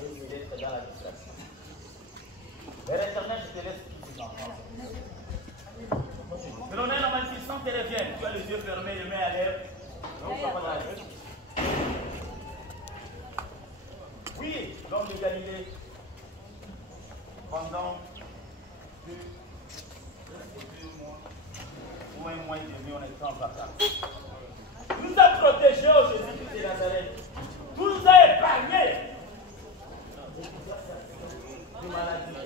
risque d'être dans la distraction. Père éternel, je te laisse tous ces enfants. Mais on a la manifestation qui revient. Tu as les yeux fermés, les mains à l'air. Oui, l'homme de Galilée, pendant 2 mois ou 1 mois et demi, on était en vacances. Nous a protégés au Jésus-Christ de Nazareth. Tout nous a épargnés de maladie.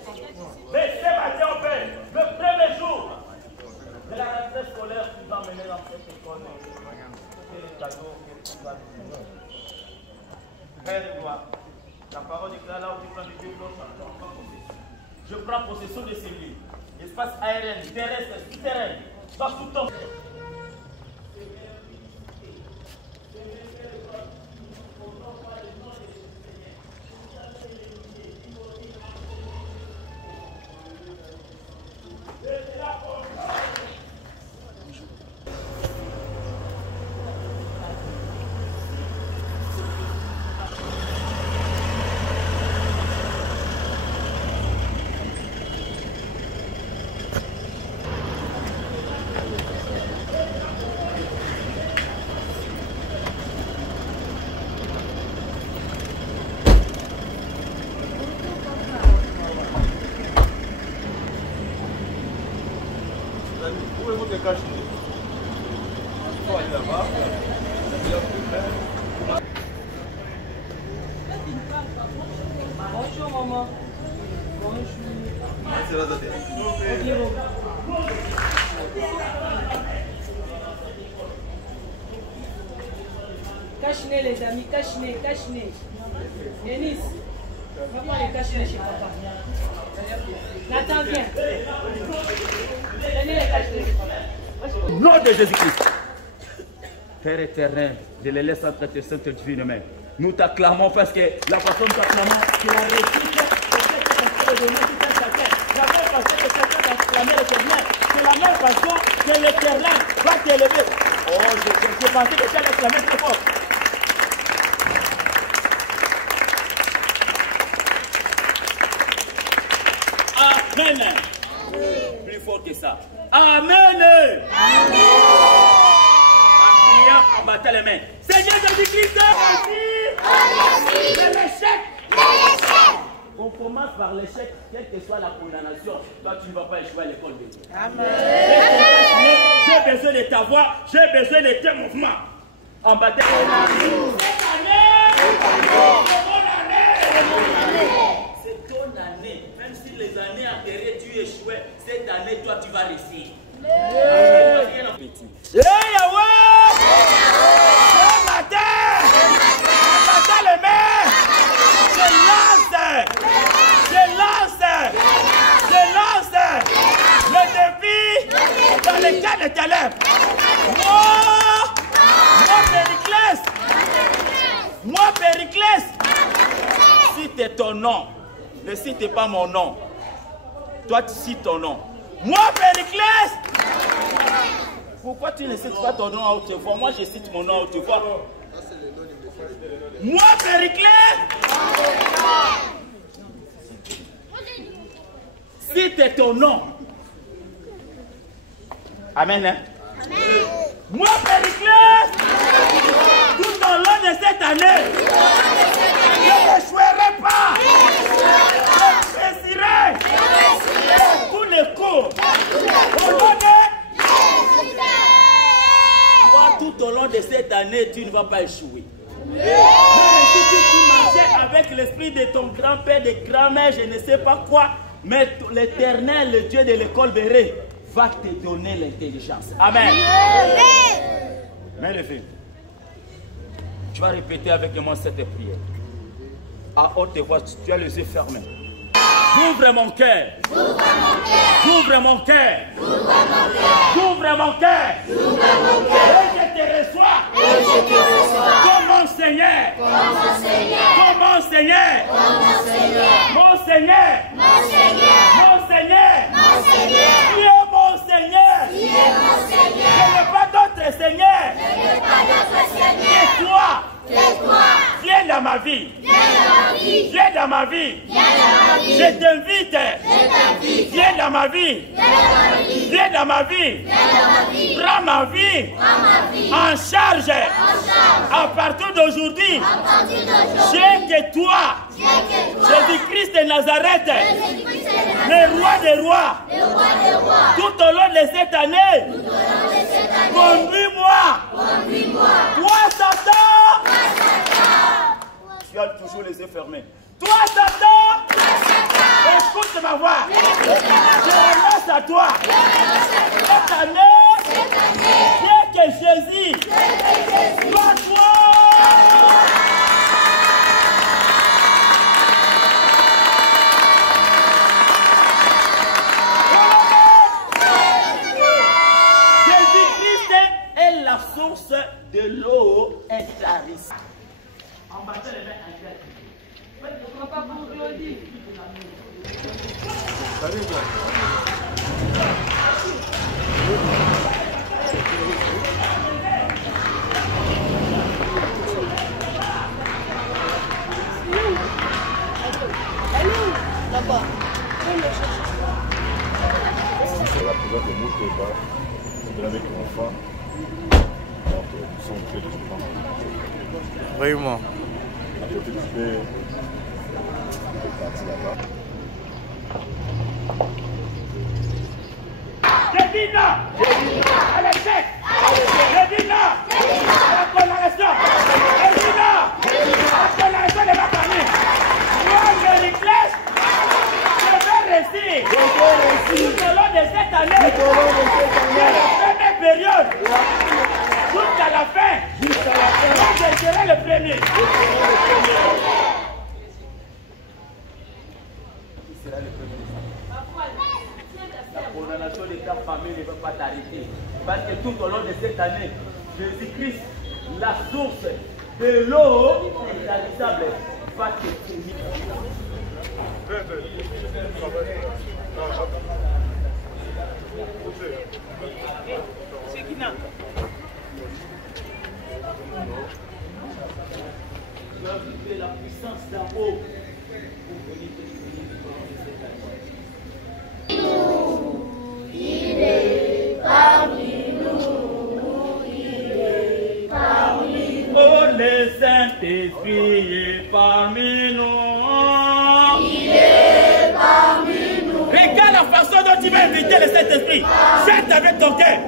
Mais ce matin, on fait le premier jour de la rentrée scolaire qui nous a emmenés dans cette école. C'est le cadeau que tu vas nous donner. Père de gloire, la parole déclare là où tu prends de Dieu, je prends possession de ces lieux. Espace aérien, terrestre, souterrain, dans tout temps. Bonjour maman. Bonjour. Cache-nez les amis, cache-nez, cache-nez. Denis, papa les cache-nez chez papa. Nathan, viens. Donnez les cache-nez chez papa. Nom de Jésus-Christ. Père éternel, je les laisse entre tes saintes divines mains. Nous t'acclamons parce que la façon de t'acclamons, c'est la réussite, c'est de donner tout un chacun. La même façon que chacun va acclamer l'éternel, c'est la même façon que l'éternel va t'élever. Oh, je pensais que tu allais acclamer très fort. Amen. Plus fort que ça. Amen. Amen. En battant les mains. Seigneur Jésus-Christ, de l'échec. On commence par l'échec, quelle que soit la condamnation. Toi, tu ne vas pas échouer à l'école de Dieu. Amen. J'ai besoin de ta voix, j'ai besoin de tes mouvements. En battant les mains. Cette année, c'est ton année. Même si les années antérieures tu échouais, cette année, toi, tu vas réussir. Hey Yahweh! Ce matin, battant les mains, je lance le défi dans les cas de tes lèvres. Moi Périclès, cite ton nom, ne cite pas mon nom. Toi tu cites ton nom. Moi Périclès. Pourquoi tu ne cites pas ton nom à haute voix? Moi, je cite mon nom à haute voix. Moi, Périclès. Cite ton nom. Amen. Hein? Amen. Moi, Périclès. Tout au long de cette année, je n'échouerai pas. Je réussirai tous les cours. Au long de tout au long de cette année, tu ne vas pas échouer. Même si tu marchais avec l'esprit de ton grand-père, de grand-mère, je ne sais pas quoi, mais l'Éternel, le Dieu de l'école Béré, va te donner l'intelligence. Amen. Mets le feu. Tu vas répéter avec moi cette prière. À haute voix, tu as les yeux fermés. Ouvre mon cœur. Ouvre mon cœur. Ouvre mon cœur. Et je te reçois. Comme mon Seigneur. Comme mon Seigneur. Mon Seigneur. Mon Seigneur. Tu es mon Seigneur. Je n'ai pas d'autre Seigneur. Que toi. Viens dans ma vie. Viens dans ma vie. Je t'invite. Viens dans ma vie. Viens dans ma vie. Prends ma vie en charge. À partir d'aujourd'hui, j'ai que toi, Jésus-Christ de Nazareth, le roi des rois, tout au long de cette année, conduis-moi. Toi, Satan, tu as toujours les yeux fermés. Toi, Satan, écoute ma voix. Je renonce à toi. Cette année, viens que Jésus soit toi. Jésus-Christ est la source de l'eau intarissable. En battant les mains en grec. Papa pour Claudie. Là-bas. C'est la présence de mouches de bas, c'est de la avec l'enfant. Donc, nous sommes très différents. Vraiment. À côté du père, on est parti là-bas. Je dis non à l'échec. Je dis non à la condamnation. Je dis non à la condamnation de ma famille. Moi, je l'éclaire. Je vais réussir. Tout au long de cette année, de la première période, jusqu'à la fin, moi, je serai le premier. Qui sera le premier? La condamnation de ta famille ne va pas t'arrêter. Parce que tout au long de cette année, Jésus-Christ, la source de l'eau intarissable, va te tenir. C'est qui n'a? Tu as vu la puissance d'en haut pour venir te tenir tout au long de cette année. Il est parmi nous, il est parmi nous. Oh, le Saint-Esprit est parmi nous. Il est parmi nous. Regarde la façon dont tu vas inviter le Saint-Esprit. Chante avec ton cœur.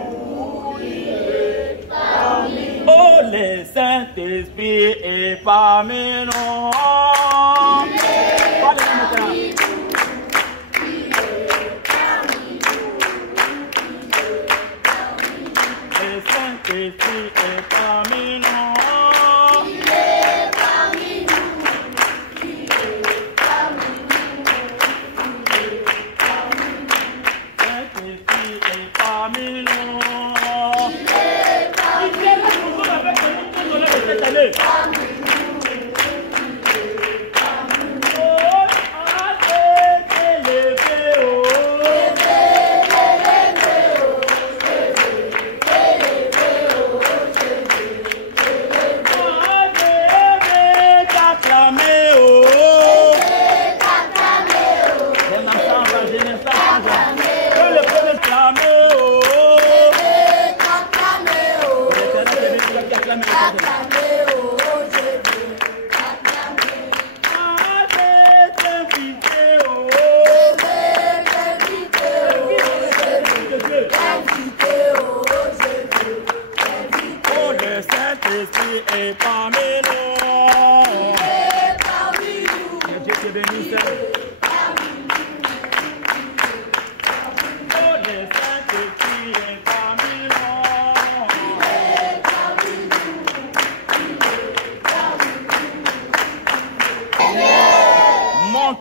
Oh, le Saint-Esprit est parmi nous. Parlez maintenant. Le Saint-Esprit est parmi nous. Il est parmi nous. Il est parmi nous. Il est parmi nous. Saint-Esprit est parmi nous. Il est parmi Il est là toujours avec nous tout au long de cette année. Oh, allez, élevez, oh.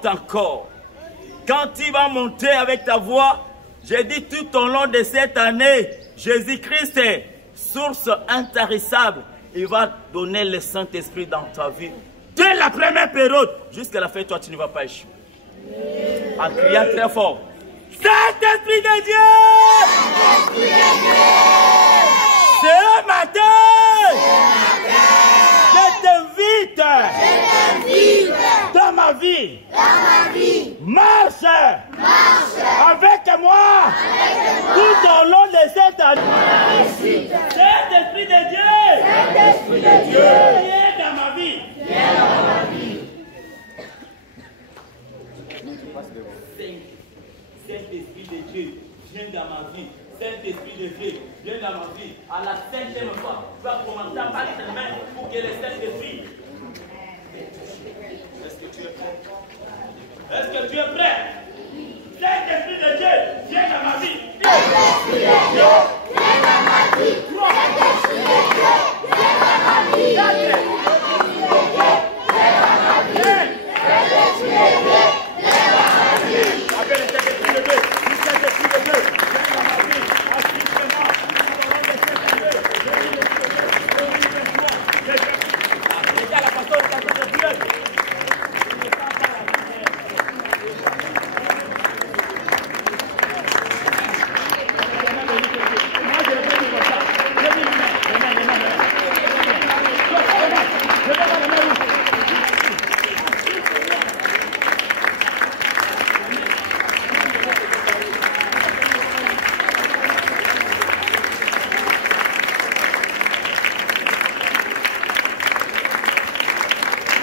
Encore. Quand tu vas monter avec ta voix, j'ai dit tout au long de cette année, Jésus-Christ est source intarissable. Il va donner le Saint-Esprit dans ta vie. Dès la première période, jusqu'à la fin, toi, tu ne vas pas échouer. En criant très fort. Saint-Esprit de Dieu! Ce matin, je t'invite vie. Marche. Avec moi. Tout au long de cette année. Saint-Esprit de Dieu. Viens dans ma vie. Saint-Esprit de Dieu, viens dans ma vie. Saint-Esprit de Dieu, viens dans ma vie. À la 5e fois, tu vas commencer à battre tes mains pour que le Saint-Esprit. Est-ce que tu es prêt? Est-ce que tu es prêt? Saint-Esprit de Dieu, viens dans ma vie. Saint-Esprit de Dieu, viens dans ma vie. Saint-Esprit de Dieu, viens dans ma vie. Saint-Esprit de Dieu, viens dans ma vie. Saint-Esprit de Dieu, viens dans ma vie. Appelle le Saint-Esprit de Dieu. Le Saint-Esprit de Dieu, viens dans ma vie. Assiste-moi. Regarde la pasteur de Dieu.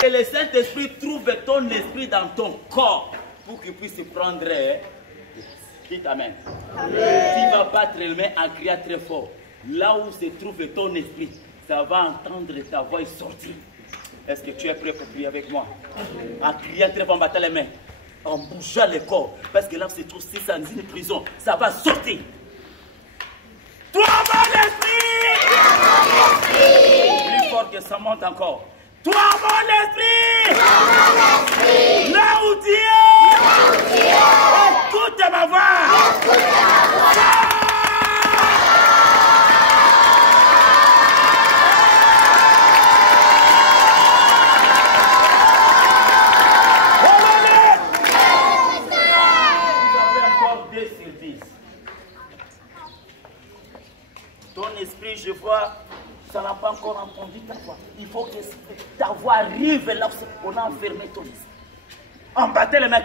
Que le Saint-Esprit trouve ton esprit dans ton corps pour qu'il puisse prendre. Dites Amen. Tu vas battre les mains en criant très fort. Là où se trouve ton esprit, ça va entendre ta voix sortir. Est-ce que tu es prêt pour prier avec moi? En criant très fort, en battant les mains, en bougeant le corps. Parce que là où se trouve 600 une prison, ça va sortir. Toi, mon esprit! Plus fort que ça monte encore. Toi, mon esprit! Là où tu es! Écoute ma voix! Ton esprit, je vois, ça n'a pas encore entendu ta voix. Il faut que ta voix arrive là où on a enfermé ton esprit. En battant les mains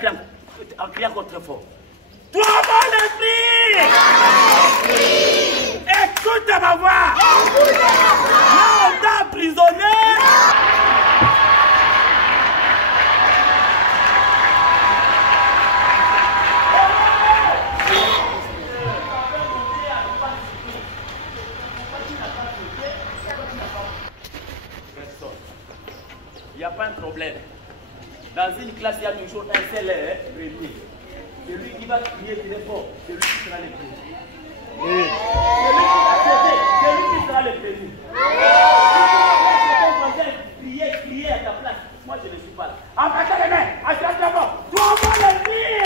en criant contre fort. Toi, mon esprit! Écoute ma voix! Là, on t'a emprisonné! Il n'y a pas un problème. Dans une classe, il y a toujours un seul premier. Celui qui va crier très fort, celui qui sera le premier. Celui qui va sauter, celui qui sera le premier. Ton voisin crier à ta place. Moi, je ne suis pas là. En battant les mains, attends-toi. Toi, mon esprit!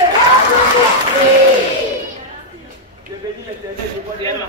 Je bénis l'Éternel, je vois les mains.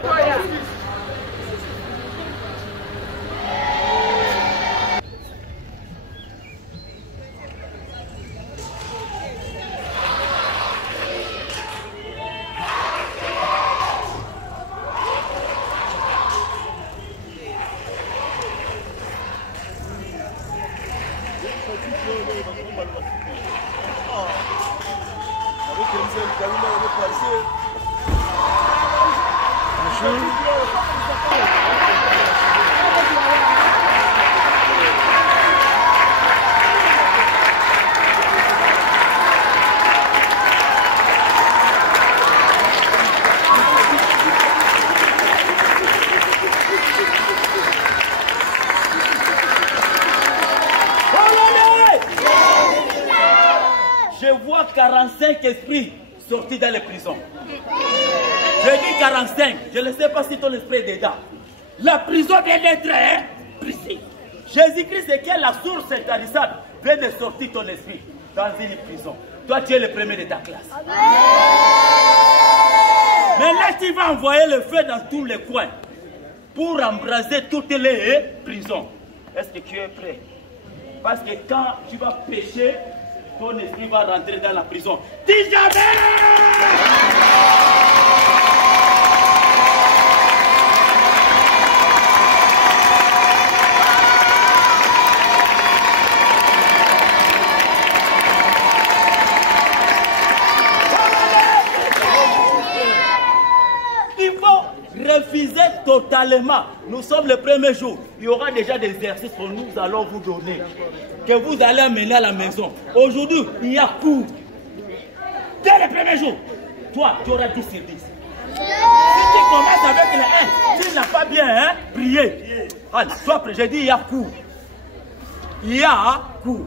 Je vois 45 esprits sortis dans les prisons. Je dis 45. Je ne sais pas si ton esprit est dedans. La prison vient d'être brisée. Jésus-Christ, qui est la source intarissable, vient de sortir ton esprit dans une prison. Toi, tu es le premier de ta classe. Amen. Mais là, tu vas envoyer le feu dans tous les coins pour embraser toutes les prisons. Est-ce que tu es prêt? Parce que quand tu vas pécher, ton esprit va rentrer dans la prison. Dis jamais! totalement. Nous sommes le premier jour. Il y aura déjà des exercices que nous allons vous donner, que vous allez amener à la maison. Aujourd'hui, il y a cours. Dès le premier jour, toi, tu auras 10 sur 10. Si tu commences avec le 1, tu n'as pas bien prié. Allez, toi, j'ai dit il y a cours. Il y a cours.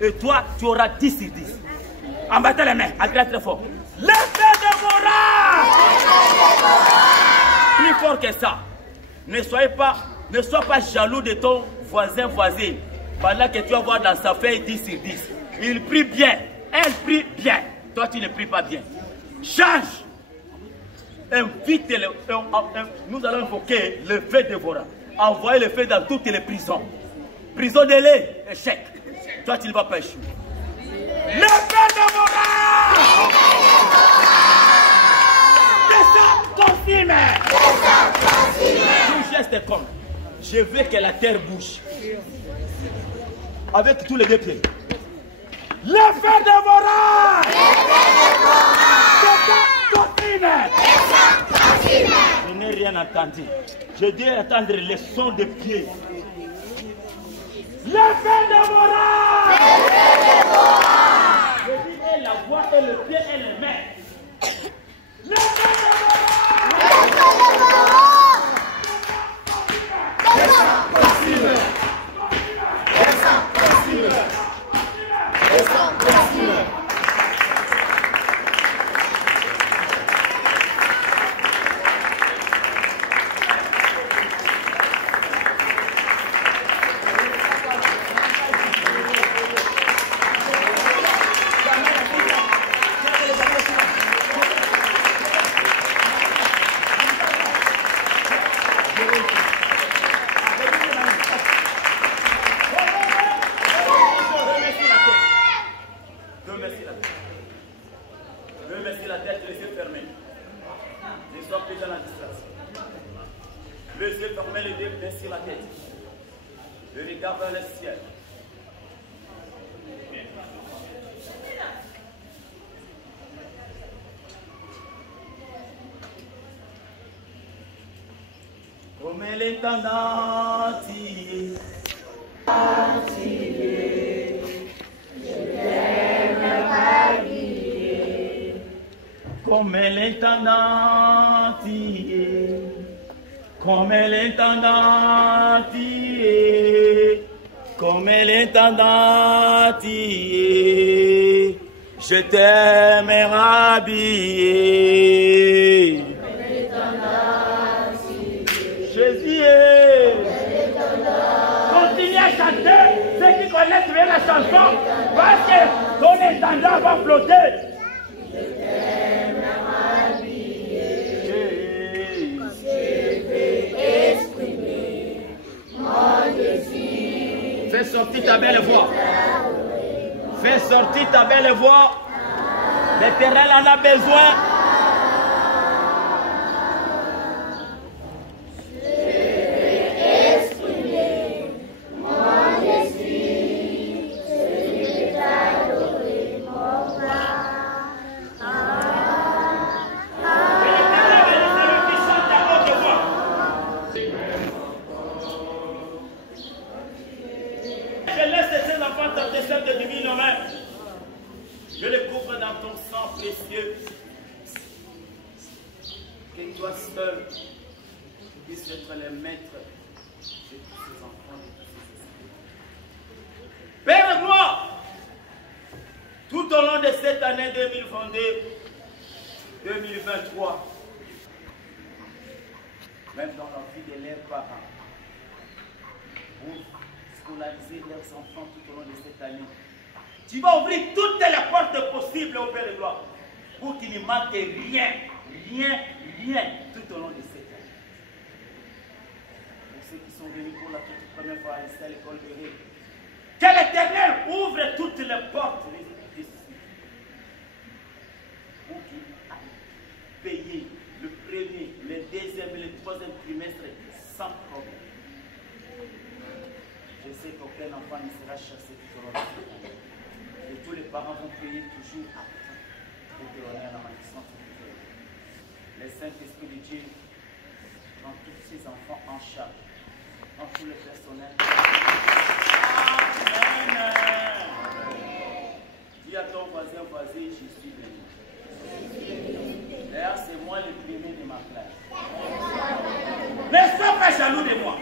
Et toi, tu auras 10 sur 10. Embattez les mains, agresse très fort. L'effet de plus fort que ça. Ne sois pas jaloux de ton voisine. Pendant que tu vas voir dans sa feuille 10 sur 10. Il prie bien. Elle prie bien. Toi, tu ne pries pas bien. Change. Nous allons invoquer le feu dévorant. Envoyer le feu dans toutes les prisons. Prison de lait, échec. Toi, tu ne vas pas échouer. Le feu dévorant. Tout geste comme je veux que la terre bouge. Avec tous les deux pieds. Le feu dévorant. Je n'ai rien entendu. Je dois attendre les sons de pieds. Le feu dévorant. Je dis et la voix et le pied et les mains. Le feu comme l'intendant comme l'intendant comme l'intendant comme l'intendant je t'aime habillé. Jésus continue à chanter. Ceux qui connaissent bien la chanson, parce que ton intendant va flotter. Je t'aime habillé. Je vais exprimer mon désir. Fais sortir ta belle voix. Fais sortir ta belle voix. L'Éternel en a besoin. Je le couvre dans ton sang précieux. Que toi seul puisses être le maître de tous ces enfants, de tous ces esprits. Père de gloire, tout au long de cette année 2022-2023, même dans la vie de leurs parents, pour scolariser leurs enfants tout au long de cette année, tu vas ouvrir toutes les portes possibles au Père de gloire pour qu'il ne manque rien tout au long de cette année. Pour ceux qui sont venus pour la toute première fois ici à l'école de Ré, que l'Éternel ouvre toutes les portes pour qu'il aille payer le premier, le deuxième et le troisième trimestre sans problème. Je sais qu'aucun enfant ne sera chassé tout au long de cette année. Et tous les parents vont prier toujours après pour te donner la malédiction. Le Saint-Esprit de Dieu prend tous ses enfants en charge, en tout le personnel. Amen. Dis à ton voisin, je suis béni. D'ailleurs, c'est moi le premier de ma classe. Ne sois pas jaloux de moi.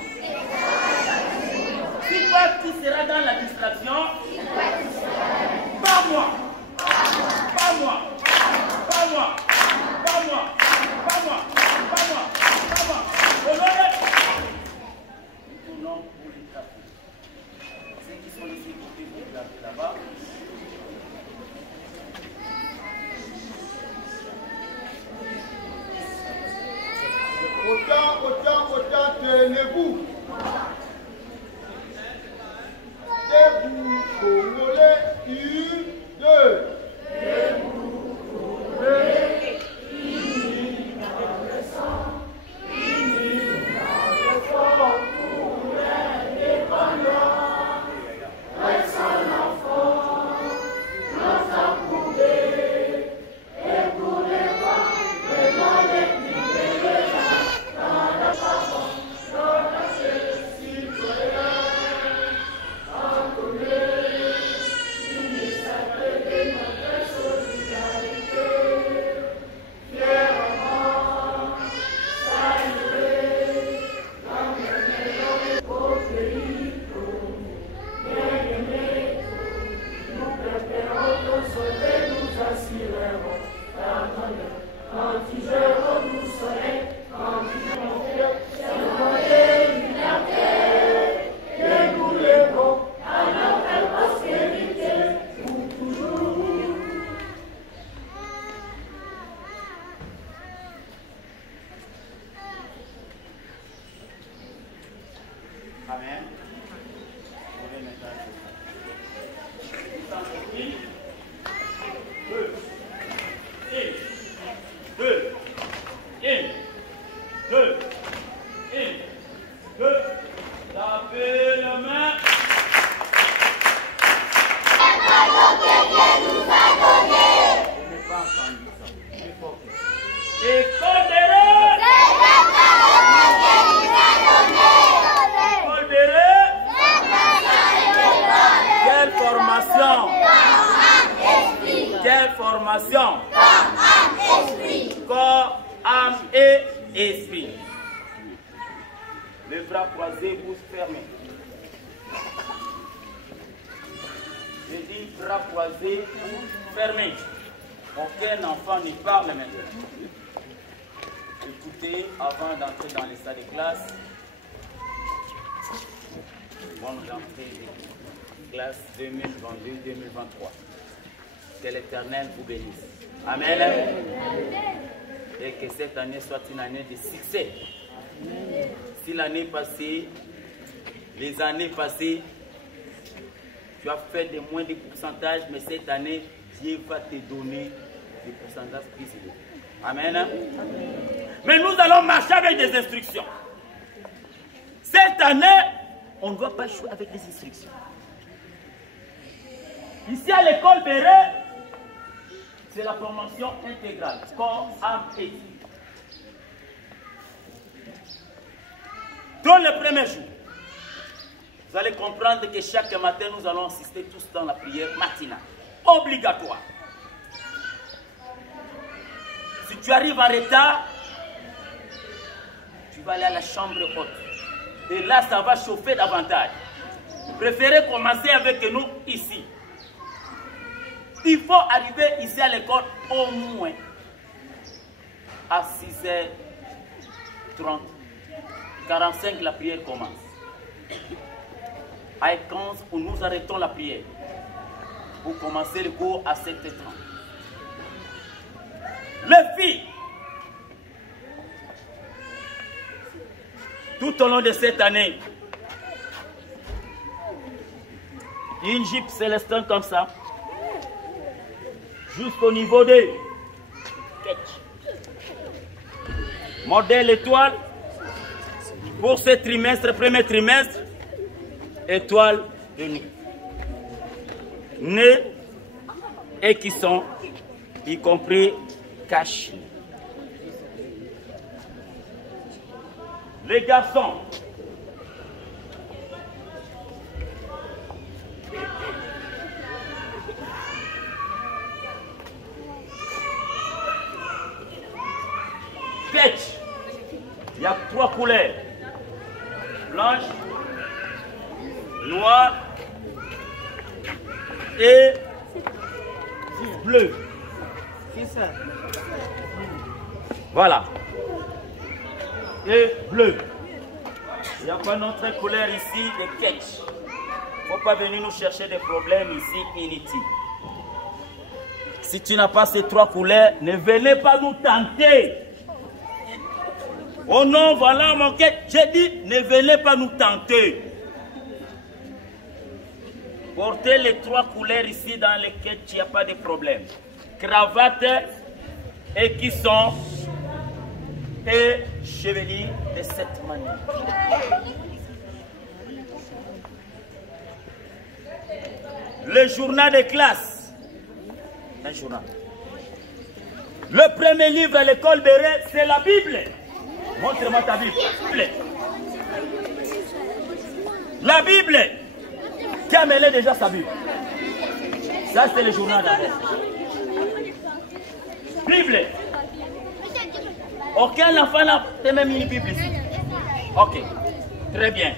Si toi tu seras dans la distraction, pas moi. Pas moi. Pas moi. Pas moi. Pas moi. Pas moi. Pas moi. Nous tournons pour les tapis. Ceux qui sont ici, vous pouvez vous placer là-bas. Autant, tenez-vous. Debout, Congolais, 1, 2. Debout, Congolais, unis dans le sang, unis dans le fort, pour l'indépendance. Restons l'enfant, nos approuvés, et pour les pas, vraiment les libérer. Dans la parole, dans la citoyenne. Amen. Lavez la main. Quelle formation! Quelle formation! Corps, âme et esprit. Les bras croisés, bouche fermée. Je dis bras croisés, bouche fermée. Aucun enfant ne parle maintenant. Écoutez avant d'entrer dans les salles de classe. Bonne rentrée de classe 2022-2023. Que l'Éternel vous bénisse. Amen. Et que cette année soit une année de succès. Si l'année passée, les années passées, tu as fait de moins de pourcentage, mais cette année, Dieu va te donner des pourcentages plus élevés. Amen. Mais nous allons marcher avec des instructions. Cette année, on ne doit pas jouer avec des instructions. Ici à l'école Béret, c'est la formation intégrale, corps, âme et esprit. Dans le premier jour, vous allez comprendre que chaque matin, nous allons assister tous dans la prière matinale, obligatoire. Si tu arrives en retard, tu vas aller à la chambre haute. Et là, ça va chauffer davantage. Préférez commencer avec nous ici. Il faut arriver ici à l'école au moins à 6h30. 45, la prière commence. À 15, nous arrêtons la prière. Pour commencer le cours à 7h30. Les filles, tout au long de cette année, une jupe célestine comme ça, jusqu'au niveau de modèle étoile. Pour ce trimestre, premier trimestre, étoile de nuit. Nez et qui sont, y compris cachés. Les garçons. Sketch. Il y a 3 couleurs. Blanche, noire et bleu. C'est ça. Voilà. Et bleu. Il n'y a pas notre couleur ici de sketch. Il ne faut pas venir nous chercher des problèmes ici inutiles. Si tu n'as pas ces 3 couleurs, ne venez pas nous tenter. Oh non, voilà mon quête. J'ai dit, ne venez pas nous tenter. Portez les 3 couleurs ici dans lesquelles il n'y a pas de problème. Cravate et qui sont et chevalier de cette manière. Le journal de classe. Un journal. Le premier livre à l'école Béret, c'est la Bible. Montre-moi ta Bible. La Bible. Qui a mêlé déjà sa Bible? Ça, c'est le journal d'abord. Bible. Aucun enfant n'a même une Bible ici. Ok. Très bien.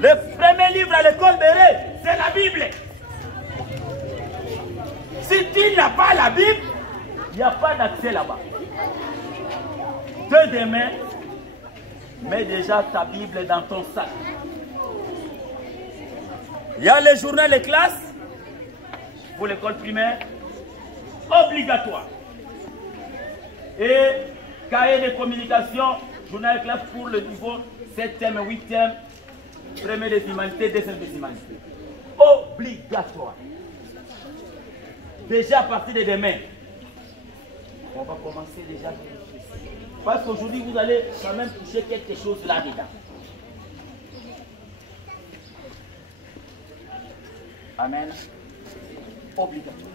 Le premier livre à l'école Béret, c'est la Bible. Si tu n'as pas la Bible, il n'y a pas d'accès là-bas. Dès demain, mets déjà ta Bible dans ton sac. Il y a le journal de classe pour l'école primaire, obligatoire. Et cahier de communication, journal de classe pour le niveau 7e, 8e, premier des humanités, deuxième des humanités. Obligatoire. Déjà à partir de demain, on va commencer déjà. Parce qu'aujourd'hui, vous allez quand même toucher quelque chose là-dedans. Amen. Obligatoire.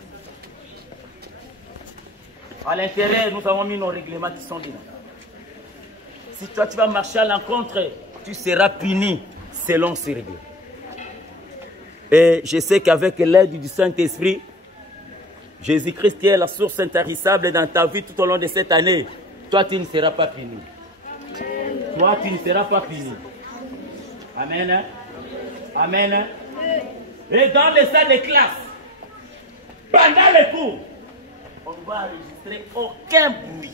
À l'intérieur, nous avons mis nos règlements qui sont dedans. Si toi, tu vas marcher à l'encontre, tu seras puni selon ces règles. Et je sais qu'avec l'aide du Saint-Esprit, Jésus-Christ qui est la source intarissable dans ta vie tout au long de cette année, toi, tu ne seras pas puni. Toi, tu ne seras pas puni. Amen. Amen. Et dans les salles de classe, pendant les cours, on ne va enregistrer aucun bruit.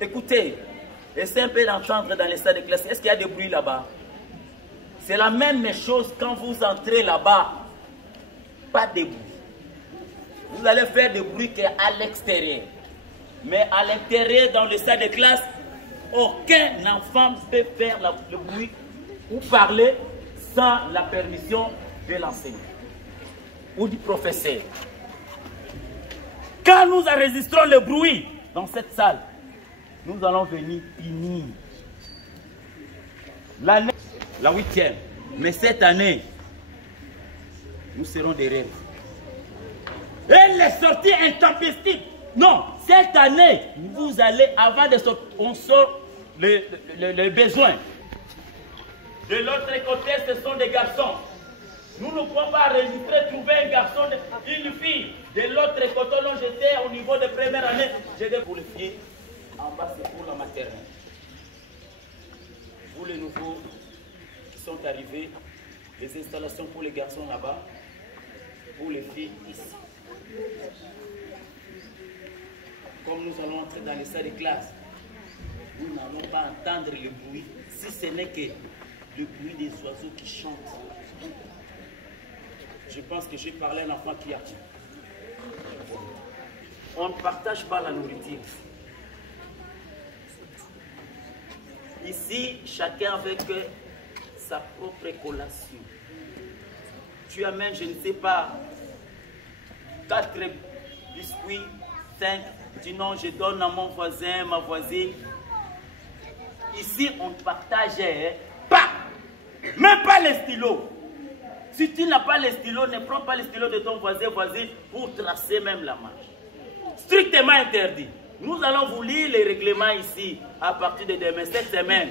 Écoutez, essayez un peu d'entendre dans les salles de classe. Est-ce qu'il y a des bruits là-bas? C'est la même chose quand vous entrez là-bas. Pas de bruit. Vous allez faire des bruits qu'à l'extérieur. Mais à l'intérieur, dans le salle de classe, aucun enfant peut faire le bruit ou parler sans la permission de l'enseignant ou du professeur. Quand nous enregistrons le bruit dans cette salle, nous allons venir punir. L'année, la 8e, mais cette année, nous serons des rêves. Et les sorties intempestives. Non, cette année, vous allez, avant de sortir, on sort le besoin. De l'autre côté, ce sont des garçons. Nous ne pouvons pas enregistrer, trouver un garçon, une fille. De l'autre côté, là, j'étais au niveau de première année. J'étais pour les filles. En bas, c'est pour la maternelle. Vous, les nouveaux qui sont arrivés, les installations pour les garçons là-bas, pour les filles ici. Comme nous allons entrer dans les salles de classe, nous n'allons pas entendre le bruit, si ce n'est que le bruit des oiseaux qui chantent. Je pense que j'ai parlé à un enfant qui a dit. On ne partage pas la nourriture. Ici, chacun avec sa propre collation. Tu amènes, je ne sais pas, 4 biscuits, 5. Dis non, je donne à mon voisin, ma voisine. Ici, on partage pas. Même pas les stylos. Si tu n'as pas les stylos, ne prends pas les stylos de ton voisin, voisine pour tracer même la marche. Strictement interdit. Nous allons vous lire les règlements ici à partir de demain, cette semaine.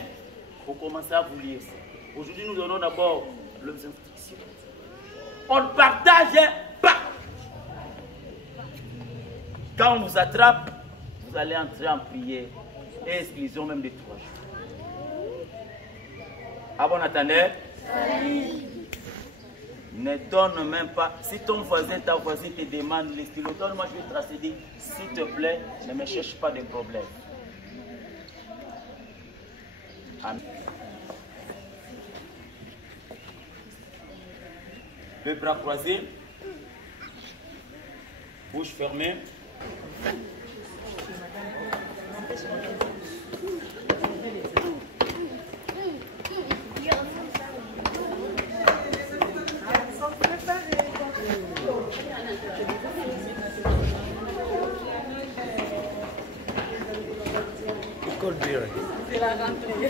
Pour commencer à vous lire ça. Aujourd'hui, nous donnons d'abord les instructions. On ne partage pas. Quand on vous attrape, vous allez entrer en prière et exclusion même de 3 jours. Ah bon, attendez? Ne donne même pas. Si ton voisin, ta voisine te demande les stylos, donne-moi, je vais tracer des. S'il te plaît, ne me cherche pas de problème. Amen. Les bras croisés, bouche fermée. C'est la rentrée.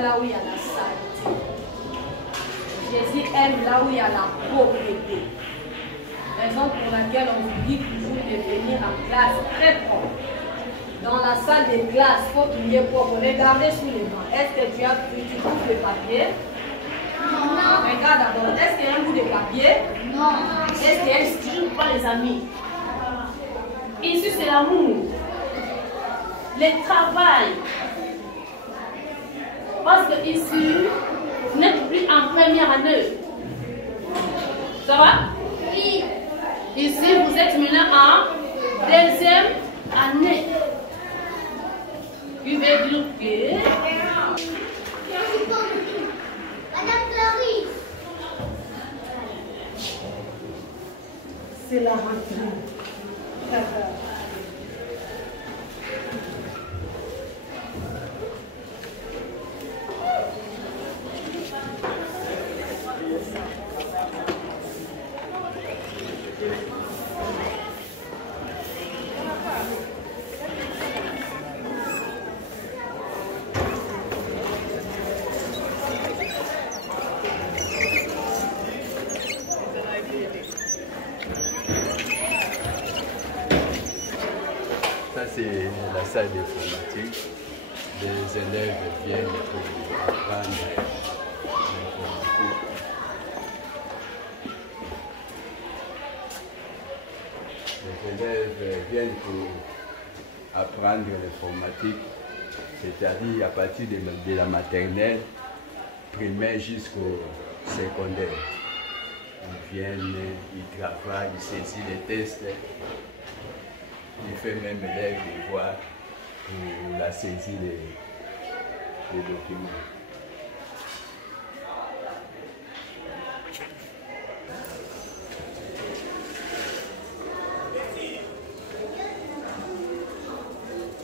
Là où il y a la saleté. Jésus aime là où il y a la pauvreté. Raison pour laquelle on vous dit toujours de venir en classe très propre. Dans la salle de classe, il faut qu'il y ait propre. Regardez sous les bancs. Est-ce que tu trouves le papier? Non. Regarde d'abord. Est-ce qu'il y a un bout de papier? Non. Est-ce qu'il y a un stylo ou pas, les amis? Ici, c'est l'amour. Le travail. Parce que ici, vous n'êtes plus en première année. Ça va? Oui. Ici, vous êtes maintenant en deuxième année. Tu veux dire que... Madame Clarisse. C'est la rentrée. Ça, c'est la salle d'informatique. Les élèves viennent pour apprendre l'informatique. Les élèves viennent pour apprendre l'informatique. c'est-à-dire à partir de la maternelle, primaire jusqu'au secondaire. Ils viennent, ils travaillent, ils saisissent les tests, ils font même leurs devoirs pour la saisie des documents.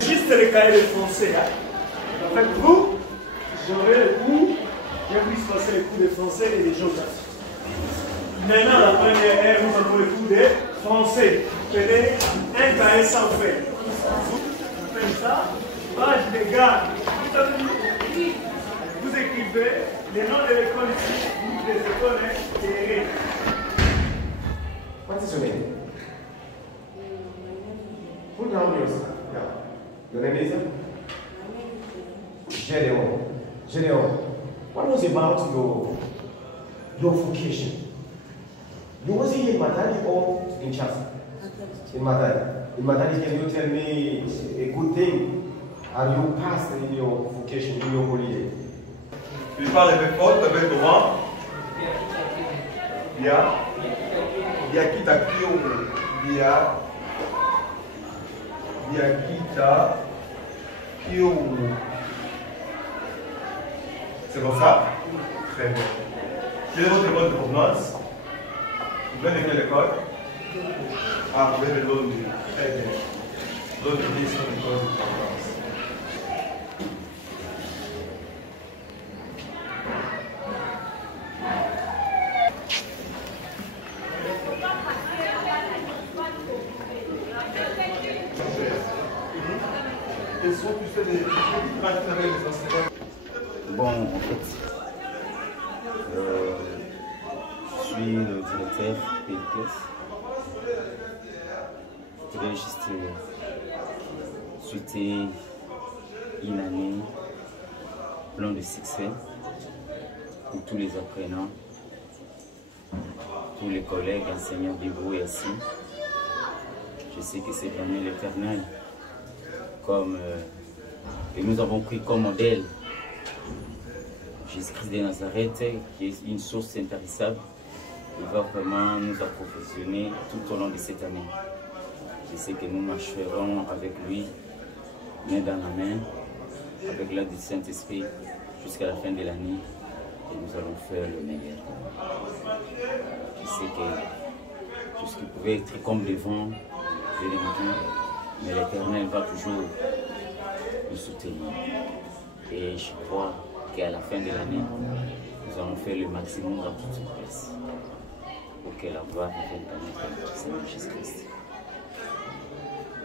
Juste les cahiers de français. Hein. En fait, vous, j'aurai le cours, je vais passer les cours de français et de géographie. Maintenant, la première heure, nous avons le cours de français. Prenez un cahier sans faire. Vous faites ça, page de garde. Vous écrivez les noms de l'école ici, des écoles et les règles. What is your name? Put down yours. Your name is? Gedeon. Gedeon, what was about your vocation? You was in Matadi or in Chas? In Matadi. In Matadi, can you tell me a good thing? Are you passed in your vocation, in your holiday? Tu parles avec fort, avec droit. Bien. Bien qui t'a qui ou bien. Bien qui t'a qui ou. C'est comme ça? Très bien. Quelle est votre école de provenance? Vous venez de quelle école? Ah, vous venez de l'autre. Très bien. L'autre dit son école de provenance. Bon, en fait, je suis le directeur de classe. Je voudrais juste souhaiter une année plein de succès pour tous les apprenants, tous les collègues, enseignants debout et assis. Je sais que c'est vraiment l'Éternel comme et nous avons pris comme modèle Jésus-Christ de Nazareth, qui est une source intarissable. Il va vraiment nous approvisionner tout au long de cette année. Je sais que nous marcherons avec lui, main dans la main, avec l'aide du Saint-Esprit, jusqu'à la fin de l'année, et nous allons faire le meilleur. Je sais que tout ce qui pouvait être comme des vents, je l'ai dit, mais l'Éternel va toujours nous soutenir. Et je crois qu'à la fin de l'année, nous allons faire le maximum dans toute cette place pour que la gloire revienne à notre Seigneur Jésus-Christ.